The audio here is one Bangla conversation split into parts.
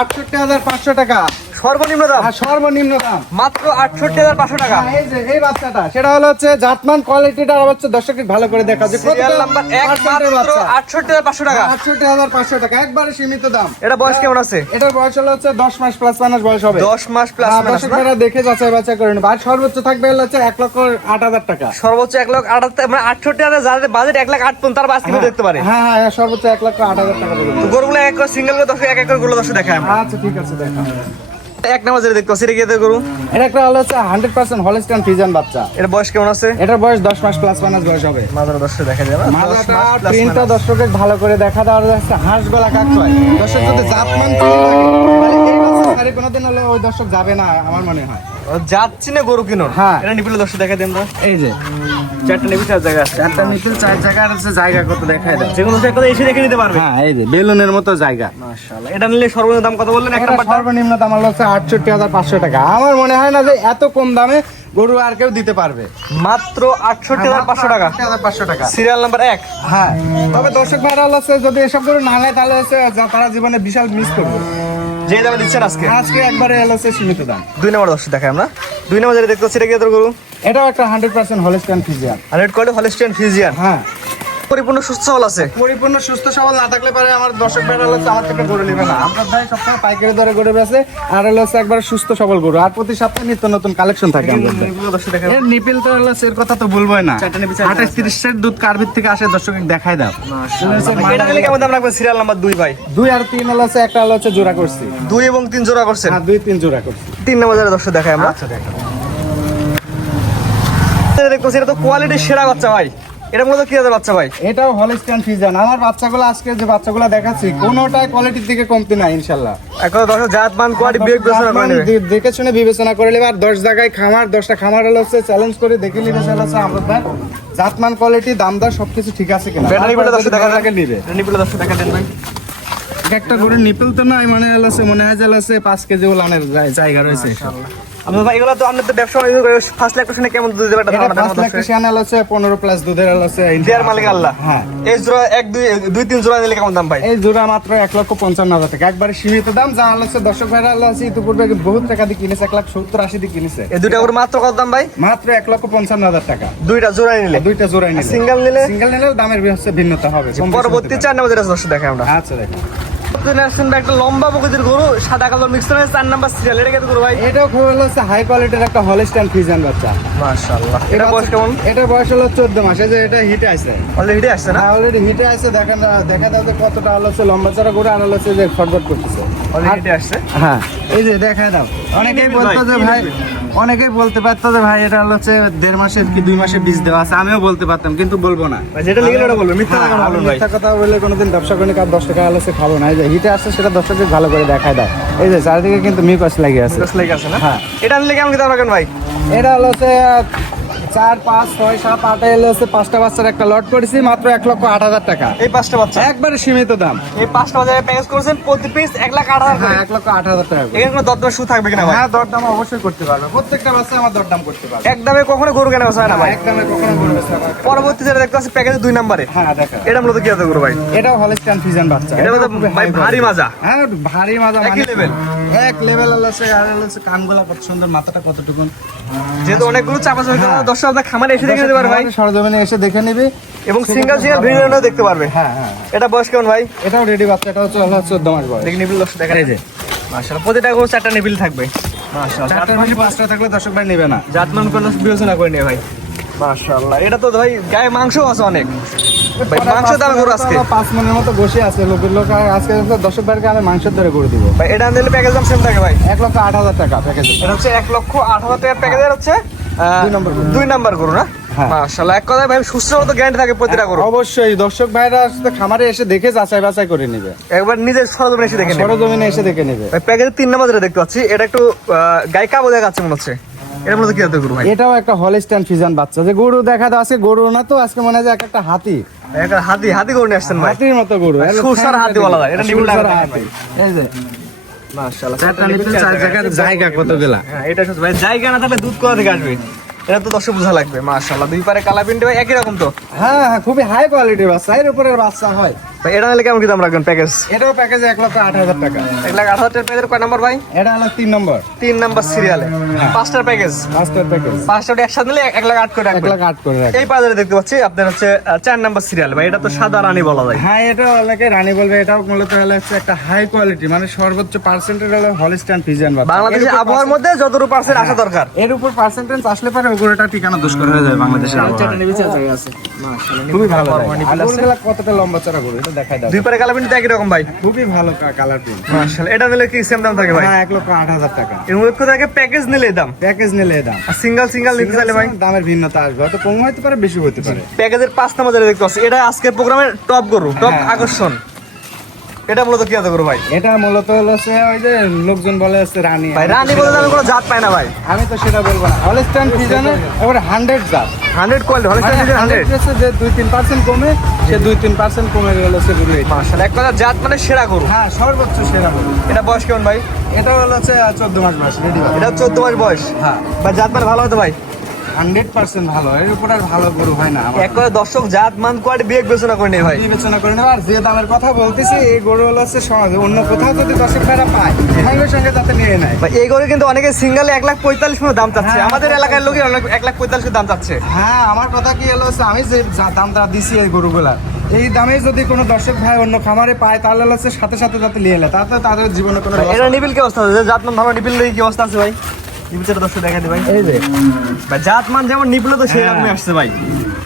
আটষট্টি হাজার পাঁচশো টাকা। সর্বনিম্ন দাম? আর সর্বনিম্ন দাম। মাত্র আটষট্টি হাজার পাঁচশো টাকা। হ্যাঁ, এই যে এই বাচ্চাটা সেটা হলো হচ্ছে জাতমান কোয়ালিটিটা হচ্ছে দর্শক ভালো করে দেখা যে সিরিয়াল নাম্বার এক মাত্র আটষট্টি হাজার পাঁচশো টাকা। আটষট্টি হাজার পাঁচশো টাকা একবারে সীমিত দাম। এটা বয়স কেমন আছে? এটার বয়স হলো হচ্ছে দশ মাস প্লাস মাইনাস বয়স হবে। দশ মাস প্লাস হ্যাঁ, দর্শকেরা দেখে যাচাই বাছাই করে আর সর্বোচ্চ থাকবে হলো হচ্ছে এক লক্ষ আট হাজার টাকা। সর্বোচ্চ এক লাখ আটাত্তর মানে আটষট্টি হাজার যাদের বাজেট এক লাখ আট পর্যন্ত তার বাস কিন্তু দেখতে পারে। হ্যাঁ হ্যাঁ সর্বোচ্চ এক লক্ষ আট হাজার টাকা। গরুগুলো এক সিঙ্গেল করে দশ এক এক করে গরু দশ দেখায় আচ্ছা ঠিক আছে দেখা এক নাম্বার যেটা দেখতে পাচ্ছি এটা কি গরু? এটা একটা হলো হচ্ছে হান্ড্রেড পার্সেন্ট হলিস্টান ফিজান বাচ্চা। এটা বয়স কেমন আছে? এটার বয়স দশ মাস প্লাস মাইনাস বয়স হবে। মাদার দশটা দেখা যাবে plus প্রিন্টটা দর্শকের ভালো করে দেখা দেওয়ার হচ্ছে হাঁস গলা কাক হয়। দর্শক যদি জাতমান ছাড়ে কোনোদিন হলে ওই দর্শক যাবে না আমার মনে হয়। যাচ্ছি না গরু কিনুন। হ্যাঁ। এটা নিপিলে দশটা দেখা দিন এই যে। চারটা নিবি চার জায়গা আছে। চারটা মিছিল চার জায়গার হচ্ছে জায়গা কত দেখায় দেয় যে কোনো দশ একটা এসে দেখে নিতে পারবে। হ্যাঁ এই যে বেলুনের মতো জায়গা। মাশাআল্লাহ। এটা নিলে সর্বনিম্ন দাম কত বললেন? এক এটা সর্বনিম্ন দাম হচ্ছে আটষট্টি হাজার পাঁচশো টাকা। আমার মনে হয় না যে এত কম দামে গরু আর কেউ দিতে পারবে। মাত্র আটষট্টি হাজার পাঁচশো টাকা। পাঁচশো টাকা। সিরিয়াল নাম্বার এক। হ্যাঁ। তবে দর্শক ভাইরা হচ্ছে যদি এসব গরু না নেয় তাহলে হচ্ছে তারা জীবনে বিশাল মিস করবে। যে দামে দিচ্ছেন আজকে? আজকে একবারে এলো হচ্ছে সীমিত দাম। দুই নম্বর দশ দেখাই আমরা। দুই নম্বর যেটা দেখতে পাচ্ছি এটা কি গরু? এটাও একটা hundred percent Holstein Friesian hundred quality Holstein Friesian হ্যাঁ। পরিপূর্ণ সুস্থ সবল আছে। পরিপূর্ণ সুস্থ সবল না থাকলে পারে আমার দর্শক ভাইরা হচ্ছে আমার থেকে গরু নেবে না। আমরা ভাই সবসময় পাইকারি দরে গরু বেছে আর হলো হচ্ছে একবার সুস্থ সবল গরু। আর প্রতি সপ্তাহে নিত্য নতুন কালেকশন থাকে আমাদের। নিপিল তো হলো এর কথা তো বলবোই না। আঠাশ তিরিশের দুধ কার্ভির থেকে আসে দর্শক দেখাই দাও। এটা নিলে কেমন দাম রাখবেন? সিরিয়াল নাম্বার দুই ভাই। দুই আর তিন হলো হচ্ছে একটা হলো হচ্ছে জোড়া করছি। দুই এবং তিন জোড়া করছেন? আর দুই তিন জোড়া করছি। তিন নম্বর দশটা দেখাই আমরা। আচ্ছা দেখো পাচ্ছি এটা তো কোয়ালিটির সেরা বাচ্চা ভাই। এটা মূলত কি আছে বাচ্চা ভাই? এটাও হলিস্টান ফিজান আমার বাচ্চাগুলো আজকে যে বাচ্চাগুলো দেখাচ্ছি কোনোটাই কোয়ালিটির দিকে কমতি নাই ইনশাল্লাহ। এখন দশ জাত মান কোয়ালিটি বিবেচনা করে নেবে। দেখে শুনে বিবেচনা করে নেবে আর দশ জায়গায় খামার দশটা খামার হলো হচ্ছে চ্যালেঞ্জ করে দেখে নিবে সেটা হচ্ছে আমরা ভাই জাতমান কোয়ালিটি দামদার সবকিছু ঠিক আছে কিনা? ব্যাটারি বলে দশটা দেখা টাকা নিবে। নিপিলে দশটা দেখা দেন ভাই। একটা করে নিপেল তো নাই মানে হচ্ছে মনে হয় হলো পাঁচ কেজি ওলানের জায়গা রয়েছে। আপনার এগুলো তো আপনি তো ব্যবসা বাণিজ্য করে ফার্স্ট ল্যাকটেশনে কেমন দুধ দেবে একটা এটা ধারণা দেন পাঁচ লাখ আমাদের চ্যানেল হচ্ছে পনেরো প্লাস দুধের হলো হচ্ছে দেয়ার মালিক আল্লাহ। হ্যাঁ। এই জোড়া এক দুই দুই তিন জোড়া নিলে কেমন দাম ভাই? এই জোড়া মাত্র এক লক্ষ পঞ্চান্ন হাজার টাকা। একবারে সীমিত দাম যা হচ্ছে দর্শক ভাইরা হচ্ছে ইতিপূর্বে বহুত টাকা দিয়ে কিনেছে এক লাখ সত্তর আশি দিয়ে কিনেছে। এই দুইটা করে মাত্র কত দাম ভাই? মাত্র এক লক্ষ পঞ্চান্ন হাজার টাকা। দুইটা জোড়া নিলে? দুইটা জোড়াই নিলে। সিঙ্গেল নিলে? সিঙ্গেল নিলেও দামের হচ্ছে ভিন্নতা হবে। পরবর্তী হতে চার নম্বর যেটা দশ আমরা। আচ্ছা দেখো আসছেন একটা লম্বা প্রকৃতির গরু সাদা কালো মিক্স করে চার নাম্বার সিরিয়াল এটা গরু ভাই। এটাও খুব হলো হাই কোয়ালিটির একটা হলিস্টান ফিজান বাচ্চা। মাশাআল্লাহ। এটা বয়স কেমন? এটা বয়স হলো চোদ্দ মাস এই যে এটা হিটে আছে। অলরেডি হিটে আসছে না? অলরেডি হিটে আছে দেখেন দেখা যাচ্ছে কতটা হচ্ছে লম্বা চড়া করে আর হলো যে ফটফট করতেছে। অলরেডি হিটে আসছে? হ্যাঁ এই যে দেখায় দাও। অনেকেই বলতো যে ভাই অনেকেই বলতে পারতো যে ভাই এটা হচ্ছে দেড় মাসের কি দুই মাসের বীজ দেওয়া আছে। আমিও বলতে পারতাম কিন্তু বলব না। ভাই, যেটা লিখে ওটা বলব। মিথ্যা হ্যাঁ, কথা বলব মিথ্যা কথা বললে কোনোদিন ব্যবসা করি কার দশ টাকা সে খাব না। এই যে হিটে আসছে সেটা দর্শককে ভালো করে দেখায় দাও। এই যে চারিদিকে কিন্তু মিউকাস লাগিয়ে আছে। লেগে আছে না? হ্যাঁ। এটা লিখে কেমন কি দাম রাখেন ভাই? এটা হলো হচ্ছে চার পাঁচ ছয় সাত আট এলে হচ্ছে পাঁচটা বাচ্চার একটা লট করেছি মাত্র এক লক্ষ আট হাজার টাকা। এই পাঁচটা বাচ্চা? একবারে সীমিত দাম। এই পাঁচটা বাজারে প্যাকেজ করেছেন প্রতি পিস এক লাখ আট হাজার হ্যাঁ এক লক্ষ আট হাজার টাকা এখানে কোনো দরদাম শু থাকবে কিনা হ্যাঁ দরদাম অবশ্যই করতে পারবে। প্রত্যেকটা বাচ্চা আমার দরদাম করতে পারবে। একদমে কখনো গরু কেনা বেচা হয় না ভাই। একদমে কখনো করবে পরবর্তী যেটা দেখতে পাচ্ছি প্যাকেজে দুই নাম্বারে। হ্যাঁ দেখা। এটা মূলত কি আছে গরু ভাই? এটাও হলিস্টান ফিজান বাচ্চা। এটা ভাই ভারী মাজা। হ্যাঁ ভারী মাজা মানে- level? এক লেভেল আছে আর হচ্ছে কানগুলা কত সুন্দর মাথাটা কতটুকু? যেহেতু অনেকগুলো চাপা চলে হ্যাঁ। দর্শক আপনার খামারে এসে দেখে নিতে পারে ভাই। সরজমিনে এসে দেখে নিবি। এবং সিঙ্গেল সিঙ্গেল ভিডিও দেখতে পারবে। হ্যাঁ হ্যাঁ এটা বয়স কেমন ভাই? এটাও রেডি বাচ্চা এটা হচ্ছে হলো চোদ্দ মাস বয়স। দেখি নিবিল দর্শক দেখা এই মাশাআল্লাহ প্রতিটা গরু চারটা নিবিল থাকবে। মাশাআল্লাহ চারটার বেশি পাঁচটা থাকলে দর্শক ভাই নেবে না। জাতমান করলে বিবেচনা করে নিয়ে ভাই। মাশাআল্লাহ এটা তো ভাই গায়ে মাংস আছে অনেক। ভাই মাংস দাম গরু আজকে। পাঁচ মনের মতো বসে আছে লোকের লোক আজকে দর্শক ভাইকে আমি মাংসের ধরে করে দিব। ভাই এটা নিলে প্যাকেজ দাম সেম থাকে ভাই। এক লক্ষ আট হাজার টাকা প্যাকেজ এটা হচ্ছে এক লক্ষ আট হাজার টাকার প্যাকেজের হচ্ছে দুই গরু। নাম্বার গরু না? হ্যাঁ। মাশাআল্লাহ এক কথায় ভাই সুস্থ মতো গ্যারান্টি থাকে প্রতিটা গরু। অবশ্যই দর্শক ভাইরা আসলে খামারে এসে দেখে যাচাই বাছাই করে নিবে। একবার নিজের সরজমিনে এসে দেখে নেবে। সরজমিনে এসে দেখে নেবে। তিন নাম্বার যেটা দেখতে পাচ্ছি এটা একটু মনে হচ্ছে। এটা মূলত কি গরু ভাই? এটাও একটা হলিস্টান ফিজান বাচ্চা। যে গরু দেখা দাও আজকে গরু না তো আজকে মনে হয় যে একটা হাতি। একটা হাতি হাতি গরু নিয়ে আসছেন ভাই। হাতির মতো গরু। হাতি বলা যায়, এটা নিবিড় হাতি। এই যে জায়গা কতগুলা? হ্যাঁ এটা ভাই জায়গা না থাকলে দুধ কোথা থেকে আসবে? এটা তো দর্শক বোঝা লাগবে দুই পারে কালা পিন্টে ভাই একই রকম তো? হ্যাঁ হ্যাঁ খুবই হাই কোয়ালিটির বাচ্চা এর উপরের বাচ্চা হয়। ভাই এটা নিলে কেমন কি দাম রাখবেন প্যাকেজ এটাও প্যাকেজে এক লক্ষ আট হাজার টাকা। এক লাখ আট হাজার প্যাকেজের কয় নাম্বার ভাই? এটা হলো তিন নম্বর তিন নাম্বার সিরিয়ালে পাঁচটার প্যাকেজ মাস্টার প্যাকেজ পাঁচটা একসাথে নিলে এক লাখ আট করে এক লাখ আট করে এই বাজারে দেখতে পাচ্ছি আপনার হচ্ছে চার নাম্বার সিরিয়াল ভাই এটা তো সাদা রানী বলা যায়। হ্যাঁ এটা অনেকে রানী বলবে এটাও মূলত হলো হচ্ছে একটা হাই কোয়ালিটি মানে সর্বোচ্চ পার্সেন্টেজ হলো হলিস্টান ফিজিয়ান বাংলাদেশের আবহাওয়ার মধ্যে যতটুকু পার্সেন্ট আসা দরকার। এর উপর পার্সেন্টেজ আসলে পরে ওগুলোটা ঠিকানা দুষ্কর হয়ে যাবে বাংলাদেশের আবহাওয়ায়। খুবই ভালো কতটা লম্বা চড়া গরু এটা দেখাই দাও। দুই পারে কালার কিন্তু একই রকম ভাই। খুবই ভালো কালার প্রিন্ট মাশাআল্লাহ এটা নিলে কি সেম দাম থাকে ভাই? হ্যাঁ এক লক্ষ আট হাজার টাকা। এর মধ্যে থাকে প্যাকেজ নিলে দাম? প্যাকেজ নিলে দাম। আর সিঙ্গেল সিঙ্গেল নিতে চাইলে ভাই? দামের ভিন্নতা আসবে। হয়তো কম হতে পারে বেশি হতে পারে। প্যাকেজের পাঁচ নাম্বার দেখতে পাচ্ছি এটা আজকের প্রোগ্রামের টপ গরু টপ হ্যাঁ। আকর্ষণ। এটা মূলত কি আছে ভাই? এটা মূলত হলো সে ওই যে লোকজন বলে হচ্ছে রানী। ভাই রানী বলে আমি কোনো জাত পাই না ভাই। আমি তো সেটা বলব না। হলিস্টান ফিজানে এবারে হান্ড্রেড জাত। হান্ড্রেড কোয়ালিটি হলে মানে হান্ড্রেড যে দুই তিন পার্সেন্ট কমে সে দুই তিন পার্সেন্ট কমে গেল সে গরু। মাশাআল্লাহ এক কথা জাত মানে সেরা গরু। হ্যাঁ সর্বোচ্চ সেরা গরু। এটা বয়স কেমন ভাই? এটা হলো হচ্ছে চোদ্দ মাস বয়স রেডি এটা চোদ্দ মাস বয়স। হ্যাঁ। ভাই জাত মানে ভালো হতো ভাই? হান্ড্রেড পার্সেন্ট ভালো এর উপর আর ভালো গরু হয় না এক কথা দর্শক জাত মান কোয়ালিটি বিবেচনা করে নেই ভাই। বিবেচনা করে নেওয়া আর যে দামের কথা বলতেছি এই গরু হলো হচ্ছে সমাজে অন্য কোথাও যদি দর্শক ভাইরা পায় সঙ্গে সঙ্গে যাতে নিয়ে নেয়। ভাই এই গরু কিন্তু অনেকে সিঙ্গেলে এক লাখ পঁয়তাল্লিশ দাম চাচ্ছে। হ্যাঁ, আমাদের এলাকার লোকের অনেক এক লাখ পঁয়তাল্লিশ দাম চাচ্ছে। হ্যাঁ আমার কথা কি হলো হচ্ছে আমি যে দামটা দিছি এই গরুগুলা এই দামে যদি কোনো দর্শক ভাই অন্য খামারে পায় তাহলে হচ্ছে সাথে সাথে যাতে নিয়ে এলে তাতে তাদের জীবনে কোনো এটা নিবিল কি অবস্থা আছে? জাত মান ভালো নিবিল কি অবস্থা আছে ভাই? নিবিলটা দর্শক দেখা দিই ভাই এই যে। ভাই জাত মান যেমন নিপুলে তো সেই রকমই আসছে ভাই।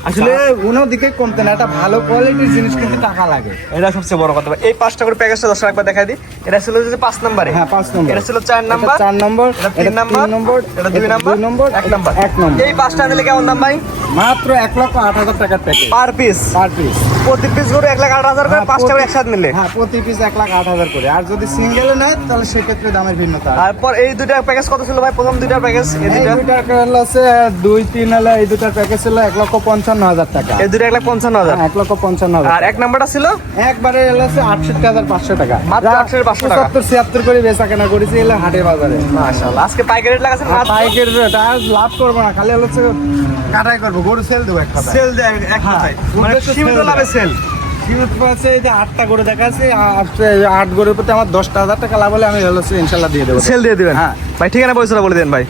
আসলে উনো দিকে কমতে না এটা ভালো কোয়ালিটির জিনিস কিন্তু টাকা লাগে। এটা সবচেয়ে বড় কথা। এই পাঁচটা করে প্যাকেজটা দর্শক একবার দেখাই দিই। এটা ছিল যে পাঁচ নাম্বারে। হ্যাঁ পাঁচ নম্বর। এটা ছিল চার নাম্বার। চার নম্বর তিন নাম্বার। নম্বর এটা দুই নাম্বার। নম্বর এক নাম্বার। এক নম্বর। এই পাঁচটা নিলে কেমন দাম ভাই? মাত্র এক লক্ষ আট হাজার টাকার package per piece per piece প্রতি পিস করে এক লাখ আট হাজার করে পাঁচটা করে একসাথে নিলে। হ্যাঁ প্রতি পিস এক লাখ আট হাজার করে। আর যদি সিঙ্গেলে নেয় তাহলে সেক্ষেত্রে দামের ভিন্নতা তারপর এই দুইটা প্যাকেজ কত ছিল ভাই? প্রথম দুইটা প্যাকেজ এই দুইটা? হলো হচ্ছে দুই তিন হলো এই দুটার প্যাকেজ ছিল এক লক্ষ পঞ্চান্ন হাজার টাকা। এই দুইটা এক লাখ পঞ্চান্ন হাজার? হ্যাঁ, এক লক্ষ পঞ্চান্ন হাজার আর এক নাম্বারটা ছিল? একবারে এলো হচ্ছে আটষট্টি হাজার পাঁচশো টাকা। মাত্র 68,500 টাকা। সত্তর ছিয়াত্তর করে বেচা কেনা করেছি এলে হাটে বাজারে। মাশাআল্লাহ। আজকে পাইকারি রেট পাইকের রেট আর লাভ করব না খালি হলো হচ্ছে কাটাই করব গরু সেল দেবো একটা সেল দেয় এক মানে সীমিত লাভে সেল আছে এই যে আটটা গরু দেখা আছে আট গরুর প্রতি আমার দশটা হাজার টাকা লাভ হলে আমি হলো ইনশাল্লাহ দিয়ে দেবো। সেল দিয়ে দিবেন? হ্যাঁ। ভাই ঠিকানা পয়সাটা বলে দেন ভাই।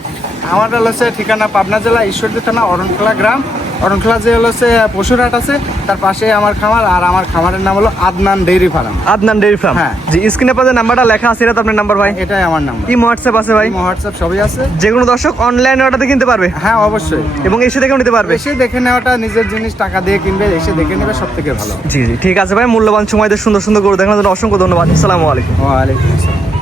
আমার হলো ঠিকানা পাবনা জেলা ঈশ্বরদী থানা অরণখোলা গ্রাম। অরণখোলা যে হলো হচ্ছে পশুরহাট আছে তার পাশে আমার খামার আর আমার খামারের নাম হলো Adnan dairy farm. Adnan dairy farm? হ্যাঁ। যে স্ক্রিনে পাশে নাম্বারটা লেখা আছে এটা তো আপনার নাম্বার ভাই? এটাই আমার নাম্বার। কি হোয়াটসঅ্যাপ আছে ভাই? হোয়াটসঅ্যাপ সবই আছে। যে কোনো দর্শক অনলাইন অর্ডারতে কিনতে পারবে? হ্যাঁ অবশ্যই। এবং এসে দেখেও নিতে পারবে? এসে দেখে নেওয়াটা নিজের জিনিস টাকা দিয়ে কিনবে এসে দেখে নেবে সব থেকে ভালো। জি জি ঠিক আছে ভাই মূল্যবান সময়দের সুন্দর সুন্দর গরু দেখানোর জন্য অসংখ্য ধন্যবাদ। আসসালামু আলাইকুম। ওয়ালাইকুম আসসালাম।